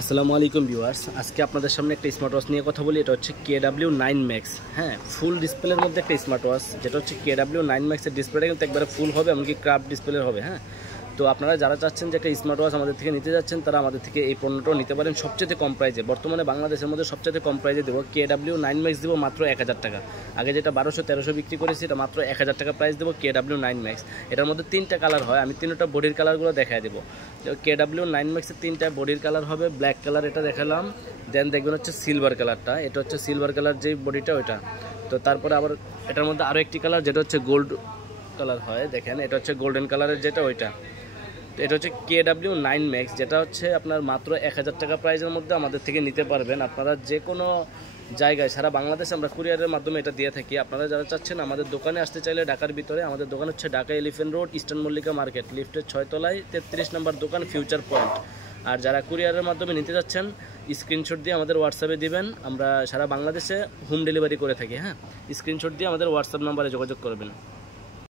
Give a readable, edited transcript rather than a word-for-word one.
আসসালামু আলাইকুম ভিউয়ার্স, আজকে আপনাদের সামনে একটা স্মার্ট ওয়াচ নিয়ে কথা বলি। এটা হচ্ছে KW9 Max। হ্যাঁ, ফুল ডিসপ্লের মধ্যে একটা স্মার্ট ওয়াচ, যেটা হচ্ছে KW9 Max এর ডিসপ্লেটা কিন্তু একবারে ফুল হবে, এমনকি ক্রাফট ডিসপ্লের হবে। হ্যাঁ, তো আপনারা যারা চাচ্ছেন যে একটা স্মার্ট ওয়াচ আমাদের থেকে নিতে যাচ্ছেন, তারা আমাদের থেকে এই পণ্যটাও নিতে পারেন সবচেয়ে কম প্রাইজে। বর্তমানে বাংলাদেশের মধ্যে সবচেয়ে কম প্রাইজে দেবো। KW9 Max দেবো মাত্র 1000 টাকা। আগে যেটা 1200-1300 বিক্রি করেছি, এটা মাত্র 1000 টাকা প্রাইস দেবো KW9 Max। এটার মধ্যে 3টা কালার হয়, আমি 3টা বডির কালারগুলো দেখায় দেবো। KW9 Max এর 3টা বডির কালার হবে। ব্ল্যাক কালার এটা দেখালাম, দেন দেখবেন হচ্ছে সিলভার কালারটা, এটা হচ্ছে সিলভার কালার যে বডিটা ওইটা। তো তারপরে আবার এটার মধ্যে আরও একটি কালার যেটা হচ্ছে গোল্ড কালার হয়, দেখেন এটা হচ্ছে গোল্ডেন কালারের যেটা ওইটা। তো এটা হচ্ছে KW9 Max, যেটা হচ্ছে আপনার মাত্র 1000 টাকা প্রাইসের মধ্যে আমাদের থেকে নিতে পারবেন। আপনারা যে কোনো জায়গায় সারা বাংলাদেশে আমরা কুরিয়ারের মাধ্যমে এটা দিয়ে থাকি। আপনারা যারা চাচ্ছেন আমাদের দোকানে আসতে চাইলে ঢাকার ভিতরে, আমাদের দোকান হচ্ছে Dhaka elephant road, eastern Mallika market, লিফটের 6 তলায় 33 নম্বর দোকান, ফিউচার পয়েন্ট। আর যারা কুরিয়ারের মাধ্যমে নিতে যাচ্ছেন, স্ক্রিনশট দিয়ে আমাদের হোয়াটসঅ্যাপে দিবেন, আমরা সারা বাংলাদেশে হোম ডেলিভারি করে থাকি। হ্যাঁ, স্ক্রিনশট দিয়ে আমাদের হোয়াটসঅ্যাপ নাম্বারে যোগাযোগ করবেন।